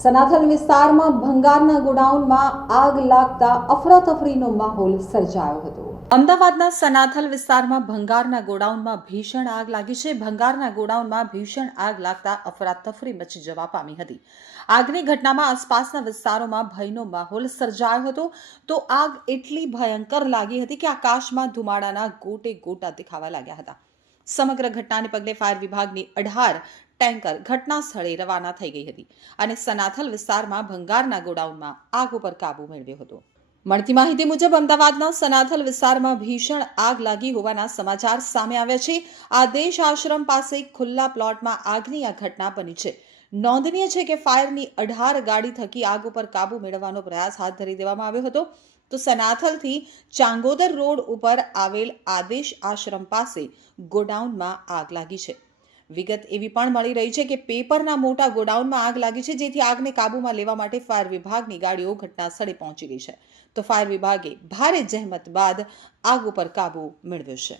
સનાથલ વિસ્તારમાં ભંગારના ગોડાઉનમાં આગ લાગતા અફરાતફરીનો માહોલ સર્જાયો હતો. અમદાવાદના સનાથલ વિસ્તારમાં ભંગારના ગોડાઉનમાં ભીષણ આગ લાગી છે. ભંગારના ગોડાઉનમાં ભીષણ આગ લાગતા અફરાતફરી મચી જવા પામી હતી. આગની ઘટનામાં આસપાસના વિસ્તારોમાં ભયનો માહોલ સર્જાયો હતો. તો આગ એટલી ભયંકર લાગી હતી કે આકાશમાં ધુમાડાના ગોટે ગોટા દેખાવા લાગ્યા હતા. સમગ્ર ઘટનાને પગલે ફાયર વિભાગની અઢાર ટેન્કર ઘટના સ્થળે રવાના થઈ ગઈ હતી અને સનાથલ વિસ્તારમાં ભંગારના ગોડાઉનમાં આગ ઉપર કાબુ મેળવ્યો હતો. મળતી માહિતી મુજબ, અમદાવાદના સનાથલ વિસ્તારમાં ભીષણ આગ લાગી હોવાના સમાચાર સામે આવ્યા છે. આદેશ આશ્રમ પાસે ખુલ્લા પ્લોટમાં આગની આ ઘટના બની છે. નોંધનીય છે કે ફાયરની અઢાર ગાડી થકી આગ ઉપર કાબુ મેળવવાનો પ્રયાસ હાથ ધરી દેવામાં આવ્યો હતો. તો સનાથલથી ચાંગોદર રોડ ઉપર આવેલ આદેશ આશ્રમ પાસે ગોડાઉનમાં આગ લાગી છે. વિગત એવી પણ મળી રહી છે કે પેપરના મોટા ગોડાઉનમાં આગ લાગી છે, જેથી આગને કાબૂમાં લેવા માટે ફાયર વિભાગની ગાડીઓ ઘટના સ્થળે પહોંચી ગઈ છે. તો ફાયર વિભાગે ભારે જહેમત બાદ આગ ઉપર કાબૂ મેળવ્યો છે.